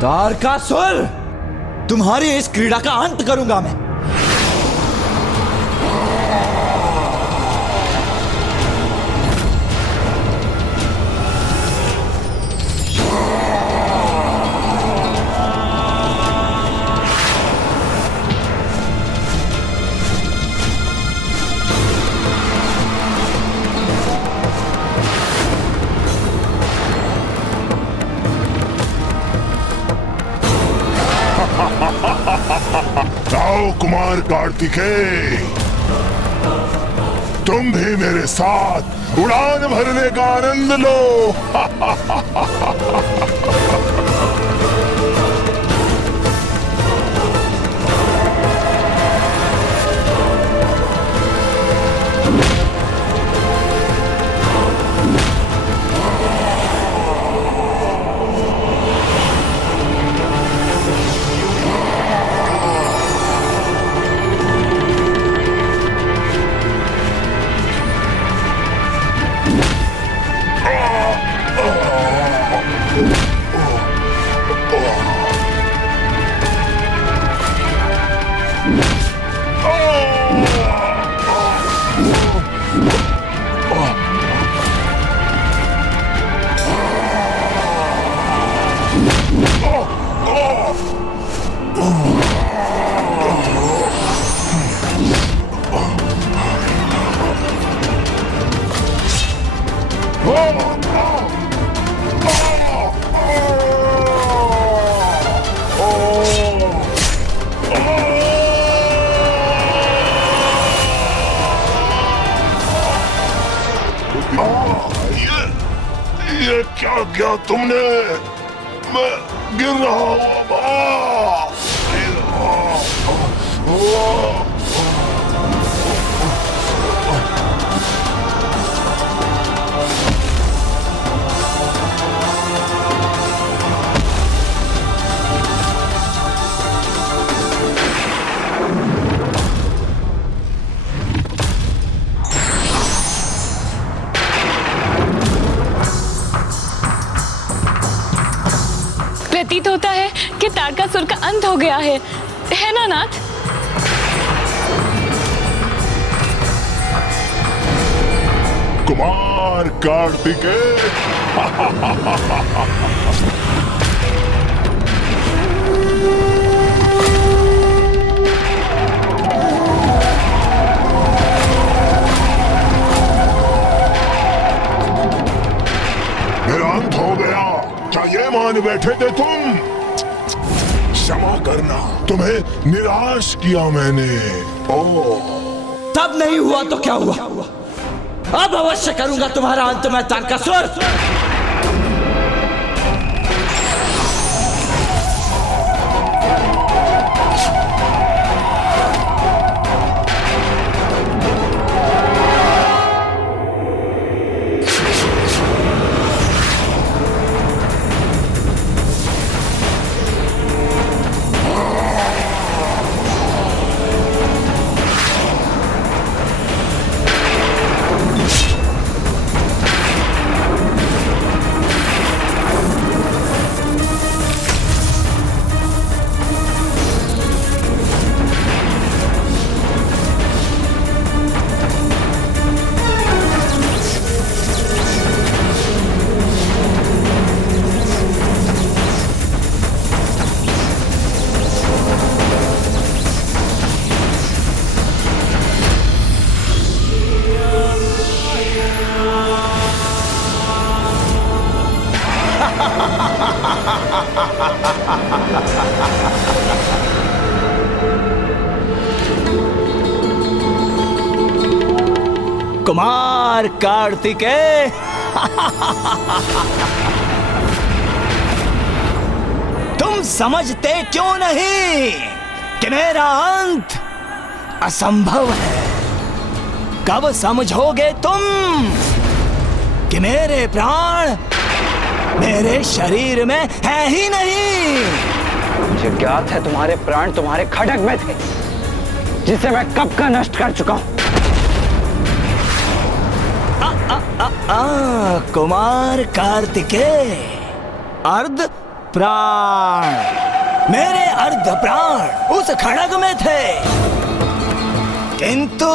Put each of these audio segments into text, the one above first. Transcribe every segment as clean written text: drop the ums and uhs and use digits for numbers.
तारकासुर, तुम्हारी इस क्रीड़ा का अंत करूंगा मैं। आओ कुमार कार्तिकेय, तुम भी मेरे साथ उड़ान भरने का आनंद लो। ये क्या किया तुमने? मैं गिर रहा हूँ। प्रतीत होता है कि तारकासुर का अंत हो गया है ना नाथ? कुमार कार्तिकेय, मेरा अंत हो गया, क्या ये मान बैठे थे तुम? क्षमा करना, तुम्हें निराश किया मैंने। तब नहीं हुआ तो क्या हुआ? अब अवश्य करूंगा तुम्हारा अंत मैं, तारकासुर। कुमार कार्तिकेय, तुम समझते क्यों नहीं कि मेरा अंत असंभव है? कब समझोगे तुम कि मेरे प्राण मेरे शरीर में है ही नहीं? मुझे ज्ञात है तुम्हारे प्राण तुम्हारे खड्ग में थे, जिसे मैं कब का नष्ट कर चुका हूं। कुमार कार्तिकेय, अर्ध प्राण, मेरे अर्ध प्राण उस खड़ग में थे, किंतु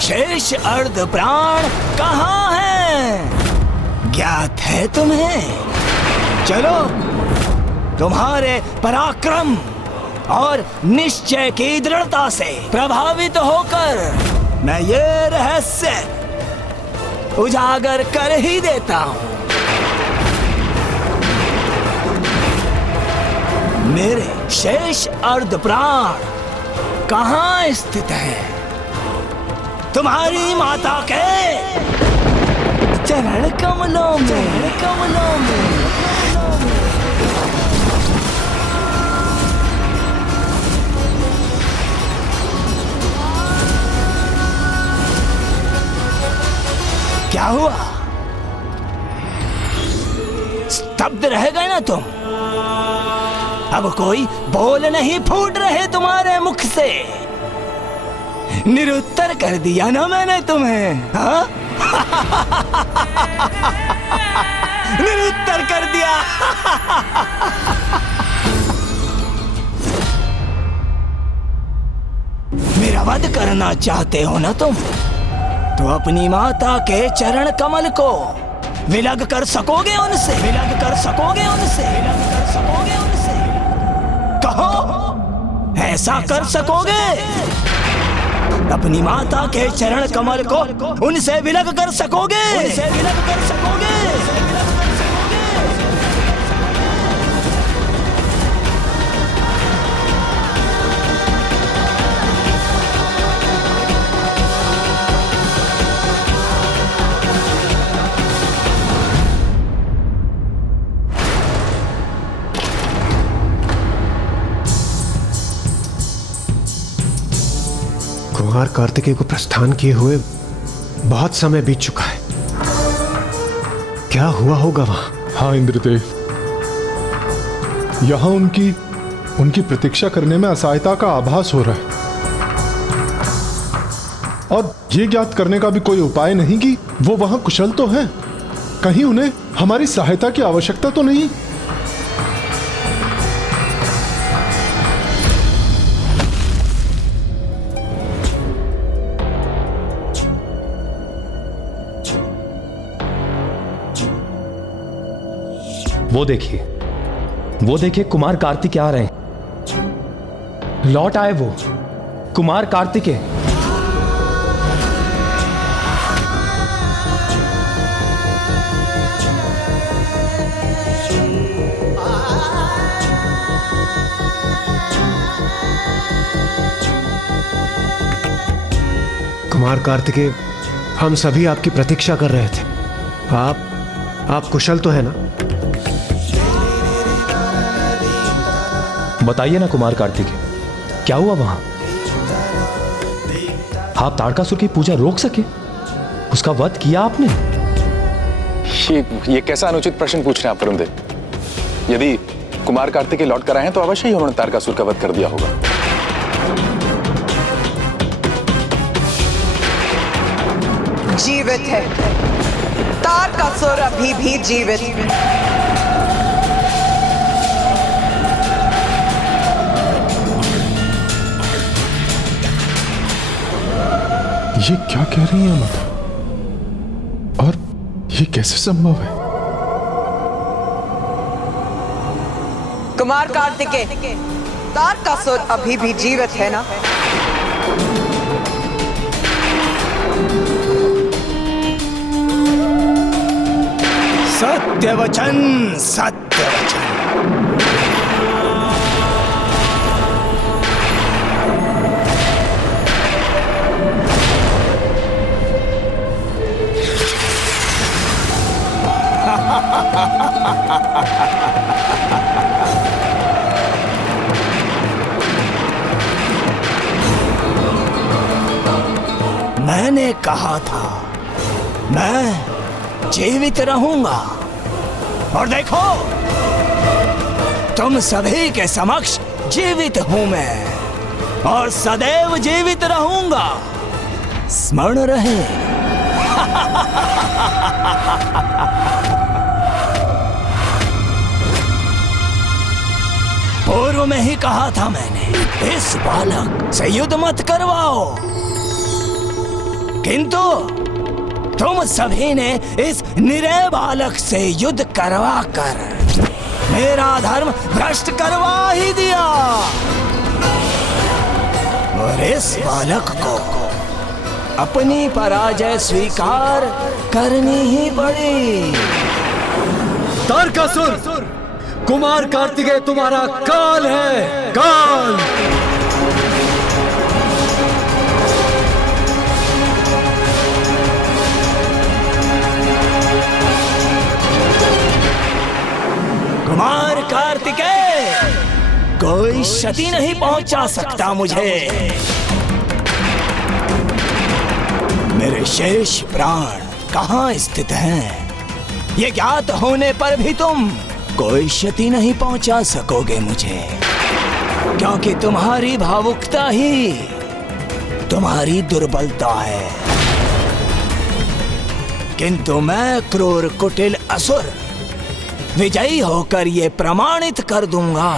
शेष अर्ध प्राण कहाँ हैं? ज्ञात है तुम्हें? चलो, तुम्हारे पराक्रम और निश्चय की दृढ़ता से प्रभावित होकर मैं ये रहस्य उजागर कर ही देता हूं। मेरे शेष अर्ध प्राण कहाँ स्थित है? तुम्हारी माता के चरण कमलों में, कमलों में। क्या हुआ? स्तब्ध रह गए ना तुम? अब कोई बोल नहीं फूट रहे तुम्हारे मुख से? निरुत्तर कर दिया ना मैंने तुम्हें, हाँ? निरुत्तर कर दिया। मेरा वध करना चाहते हो ना तुम? तो अपनी माता के चरण कमल को विलग कर सकोगे उनसे? विलग कर सकोगे उनसे? विलग कर सकोगे उनसे? कहो, ऐसा कर सकोगे? अपनी माता के चरण कमल को उनसे विलग कर सकोगे? उनसे विलग कर सकोगे? कुमार कार्तिकेय को प्रस्थान किए हुए बहुत समय बीत चुका है। क्या हुआ होगा वहां? हाँ इंद्रदेव, यहां उनकी प्रतीक्षा करने में असहायता का आभास हो रहा है, और ये ज्ञात करने का भी कोई उपाय नहीं कि वो वहां कुशल तो हैं, कहीं उन्हें हमारी सहायता की आवश्यकता तो नहीं। वो देखिए कुमार कार्तिकेय आ रहे हैं। लौट आए वो कुमार कार्तिकेय। कुमार कार्तिकेय, हम सभी आपकी प्रतीक्षा कर रहे थे। आप कुशल तो है ना? बताइए ना कुमार कार्तिकेय, क्या हुआ वहां? आप ताड़कासुर की पूजा रोक सके? उसका वध किया आपने? ये कैसा अनुचित प्रश्न पूछ रहे हैं आप वरुणदेव? यदि कुमार कार्तिकेय लौट कर आए हैं तो अवश्य ही उन्होंने ताड़कासुर का वध कर दिया होगा। जीवित है, ताड़कासुर अभी भी जीवित है। ये क्या कह रही है माता? और ये कैसे संभव है? कुमार कार्तिकेय, ताड़कासुर अभी भी जीवित है ना? सत्य वचन, सत्य वचन। मैंने कहा था मैं जीवित रहूंगा, और देखो तुम सभी के समक्ष जीवित हूं मैं, और सदैव जीवित रहूंगा। स्मरण रहे। पूर्व में ही कहा था मैंने, इस बालक से युद्ध मत करवाओ, किंतु तुम सभी ने इस निरय बालक से युद्ध करवा कर मेरा धर्म भ्रष्ट करवा ही दिया और इस बालक को अपनी पराजय स्वीकार करनी ही पड़ी। तारकासुर, कुमार कार्तिकेय तुम्हारा काल है, काल। कुमार कार्तिकेय, कोई क्षति नहीं पहुंचा सकता मुझे। मेरे शेष प्राण कहाँ स्थित हैं, ये ज्ञात होने पर भी तुम कोई क्षति नहीं पहुंचा सकोगे मुझे, क्योंकि तुम्हारी भावुकता ही तुम्हारी दुर्बलता है। किंतु मैं क्रूर कुटिल असुर विजयी होकर ये प्रमाणित कर दूंगा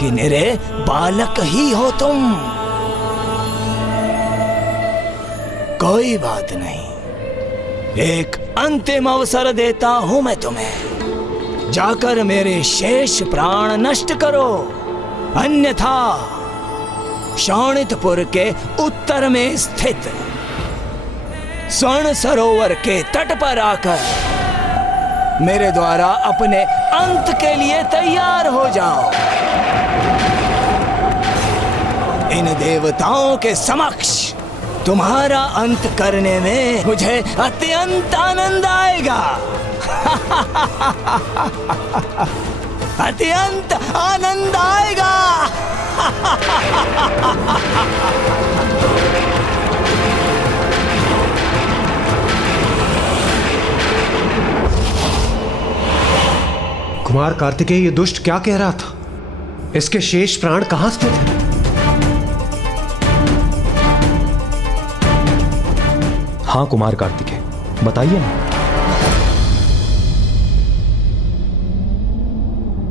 कि निरे बालक ही हो तुम। कोई बात नहीं, एक अंतिम अवसर देता हूं मैं तुम्हें, जाकर मेरे शेष प्राण नष्ट करो, अन्यथा शोणितपुर के उत्तर में स्थित स्वर्ण सरोवर के तट पर आकर मेरे द्वारा अपने अंत के लिए तैयार हो जाओ। इन देवताओं के समक्ष तुम्हारा अंत करने में मुझे अत्यंत आनंद आएगा। अत्यंत आनंद आएगा। कुमार कार्तिकेय, ये दुष्ट क्या कह रहा था? इसके शेष प्राण कहां स्थित हैं? हाँ कुमार कार्तिकेय, बताइए ना।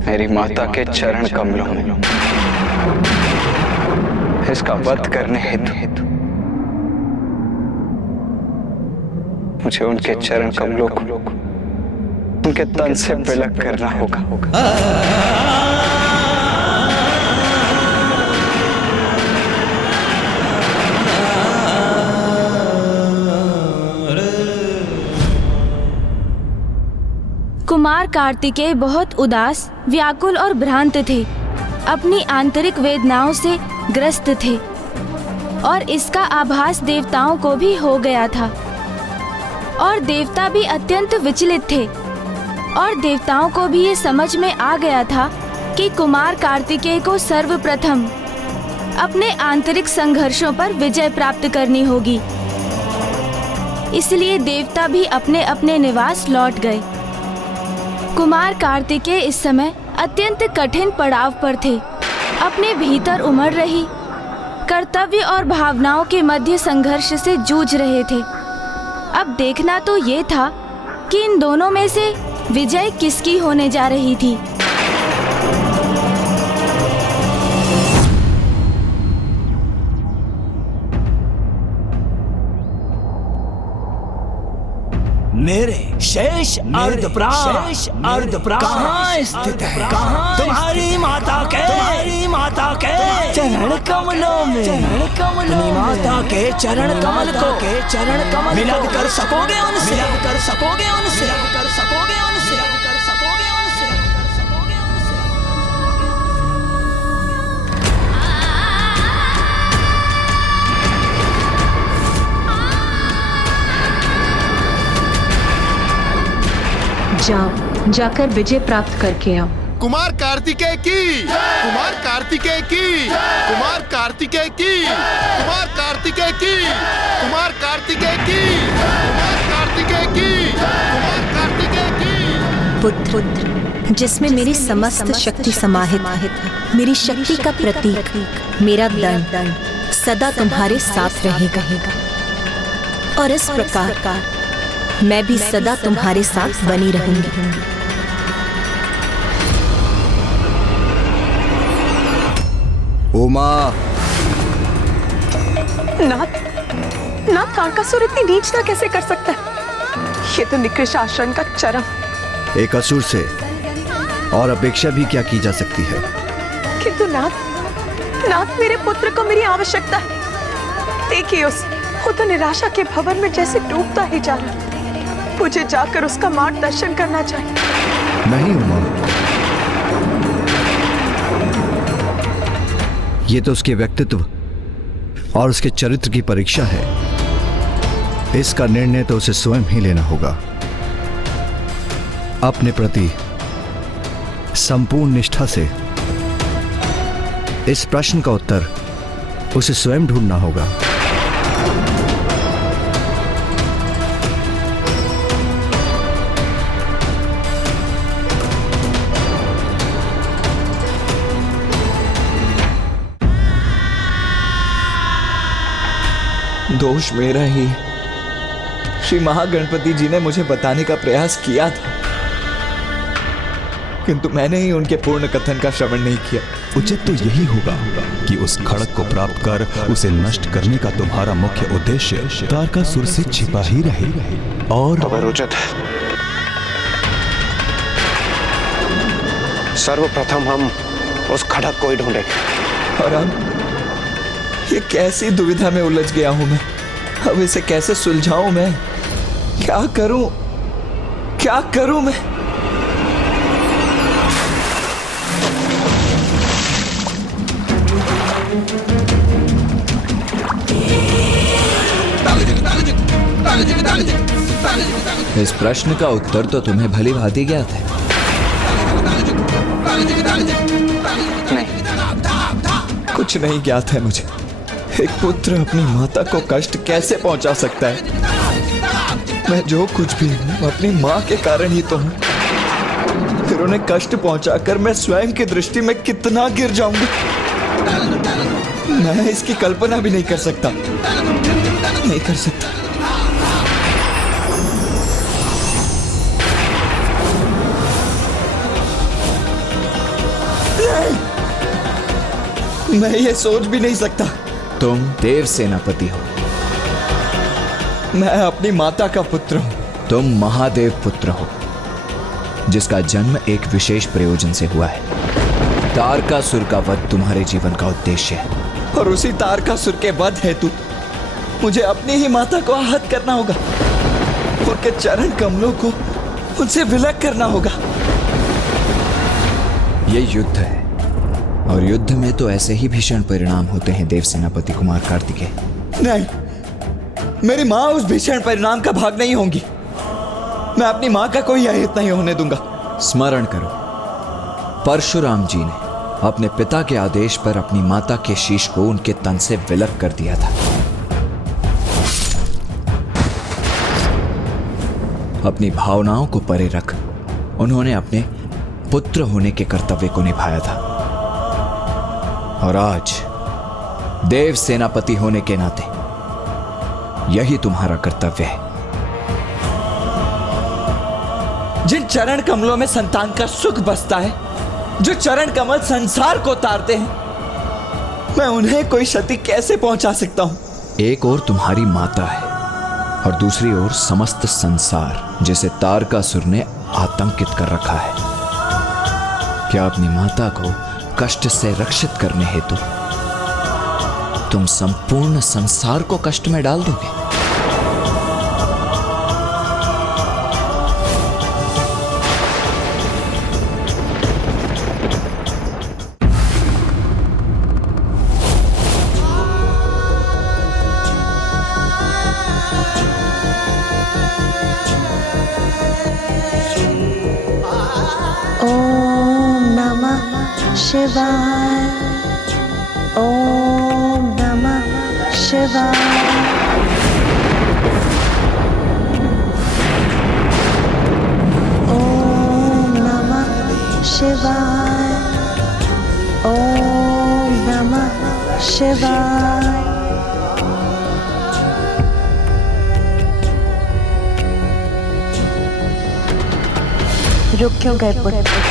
मेरी माता के चरण कमलों में इसका वध करने हेतु मुझे उनके चरण कमलों को उनके तन से विलग करना होगा। कुमार कार्तिकेय बहुत उदास, व्याकुल और भ्रांत थे, अपनी आंतरिक वेदनाओं से ग्रस्त थे और इसका आभास देवताओं को भी हो गया था और देवता भी अत्यंत विचलित थे और देवताओं को भी ये समझ में आ गया था कि कुमार कार्तिकेय को सर्वप्रथम अपने आंतरिक संघर्षों पर विजय प्राप्त करनी होगी। इसलिए देवता भी अपने अपने निवास लौट गए। कुमार कार्तिकेय इस समय अत्यंत कठिन पड़ाव पर थे, अपने भीतर उमड़ रही कर्तव्य और भावनाओं के मध्य संघर्ष से जूझ रहे थे। अब देखना तो ये था कि इन दोनों में से विजय किसकी होने जा रही थी। मेरे शेष अर्धप्राण कहाँ स्थित है? तुम्हारी माता के चरण कमलों में। अपनी माता के चरण कमल को मिलग कर सकोगे उनसे। जाओ, जाकर विजय प्राप्त करके आओ। कुमार कार्तिकेय की, कुमार कार्तिकेय की, कुमार कार्तिकेय की, कुमार कार्तिकेय की, कुमार कार्तिकेय की, कुमार कार्तिकेय की, कुमार कार्तिकेय की। पुत्र जिसमें मेरी समस्त शक्ति समाहित है, मेरी शक्ति का प्रतीक मेरा दंड सदा तुम्हारे साथ रहेगा और इस प्रकार मैं भी सदा तुम्हारे साथ बनी रहूंगी। उमा। नाथ, नाथ तारकासुर इतनी नीचता कैसे कर सकता है? ये तो निकृष्ट आचरण का चरम। एक असुर से और अपेक्षा भी क्या की जा सकती है? किंतु नाथ, नाथ मेरे पुत्र को मेरी आवश्यकता है। देखिए वो तो निराशा के भंवर में जैसे डूबता ही जा रहा। मुझे जाकर उसका मार्गदर्शन करना चाहिए। नहीं उमा, ये तो उसके व्यक्तित्व और उसके चरित्र की परीक्षा है। इसका निर्णय तो उसे स्वयं ही लेना होगा। अपने प्रति संपूर्ण निष्ठा से इस प्रश्न का उत्तर उसे स्वयं ढूंढना होगा। दोष मेरा ही है। श्री महागणपति जी ने मुझे बताने का प्रयास किया था, किंतु मैंने ही उनके पूर्ण कथन का श्रवण नहीं किया। उचित तो यही होगा कि उस खड़ग को प्राप्त कर उसे नष्ट करने का तुम्हारा मुख्य उद्देश्य तारकासुर से छिपा ही रहे। और उचित है। सर्वप्रथम हम उस खड़ग को ही ढूंढेंगे। और अब ये कैसी दुविधा में उलझ गया हूं मैं। अब इसे कैसे सुलझाऊं मैं? क्या करूं? क्या करूं मैं? इस प्रश्न का उत्तर तो तुम्हें भली भांति ज्ञात है। नहीं, कुछ नहीं ज्ञात है मुझे। एक पुत्र अपनी माता को कष्ट कैसे पहुंचा सकता है? मैं जो कुछ भी हूं अपनी मां के कारण ही तो हूं। फिर उन्हें कष्ट पहुंचाकर मैं स्वयं की दृष्टि में कितना गिर जाऊंगा, मैं इसकी कल्पना भी नहीं कर सकता। नहीं कर सकता। मैं ये सोच भी नहीं सकता। तुम देव सेनापति हो, मैं अपनी माता का पुत्र हूं। तुम महादेव पुत्र हो, जिसका जन्म एक विशेष प्रयोजन से हुआ है। तारकासुर का वध तुम्हारे जीवन का उद्देश्य है, और उसी तारकासुर के वध हेतु मुझे अपनी ही माता को आहत करना होगा। उनके चरण कमलों को उनसे विलग करना होगा। यह युद्ध है, और युद्ध में तो ऐसे ही भीषण परिणाम होते हैं देव सेनापति कुमार कार्तिकेय। नहीं, मेरी मां उस भीषण परिणाम का भाग नहीं होंगी। मैं अपनी मां का कोई अहित नहीं होने दूंगा। स्मरण करो, परशुराम जी ने अपने पिता के आदेश पर अपनी माता के शीश को उनके तन से विलग कर दिया था। अपनी भावनाओं को परे रख उन्होंने अपने पुत्र होने के कर्तव्य को निभाया था। और आज देव सेनापति होने के नाते यही तुम्हारा कर्तव्य है। जिन चरण कमलों में संतान का सुख बसता है, जो चरण कमल संसार को तारते हैं, मैं उन्हें कोई क्षति कैसे पहुंचा सकता हूं? एक ओर तुम्हारी माता है और दूसरी ओर समस्त संसार, जिसे तारकासुर ने आतंकित कर रखा है। क्या अपनी माता को कष्ट से रक्षित करने हेतु तुम संपूर्ण संसार को कष्ट में डाल दोगे? शिवाय, ओम नमः शिवाय। ओम नमः शिवाय, ओम नमः शिवाय। रुक क्यों गए पुत्र?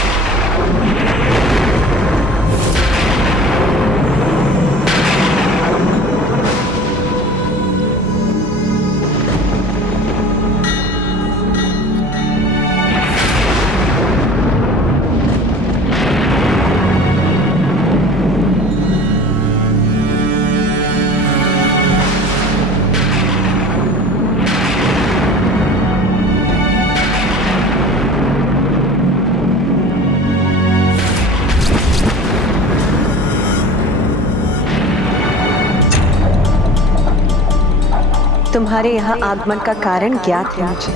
तुम्हारे यहाँ आगमन का कारण ज्ञात है मुझे।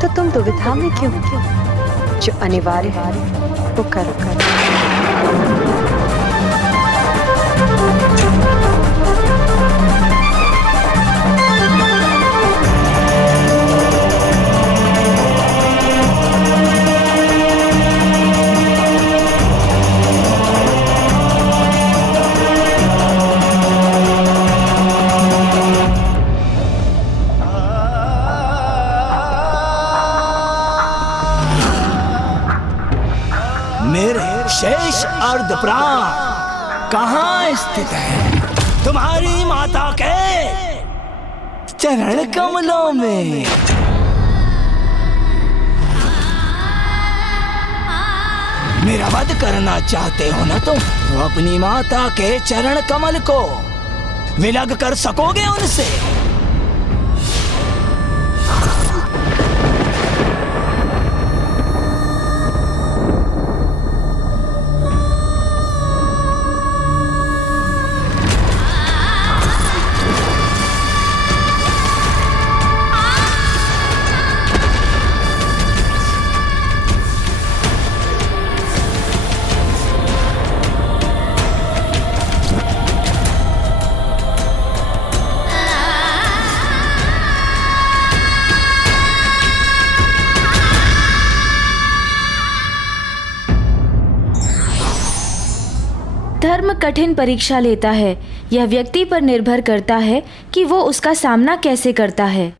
तो तुम दुविधा में क्यों? जो अनिवार्य है वो करो। मेरे शेष अर्ध प्राण कहाँ स्थित है? तुम्हारी माता के चरण कमलों में। मेरा वध करना चाहते हो ना तुम, तो अपनी माता के चरण कमल को विलग कर सकोगे उनसे? धर्म कठिन परीक्षा लेता है। यह व्यक्ति पर निर्भर करता है कि वो उसका सामना कैसे करता है।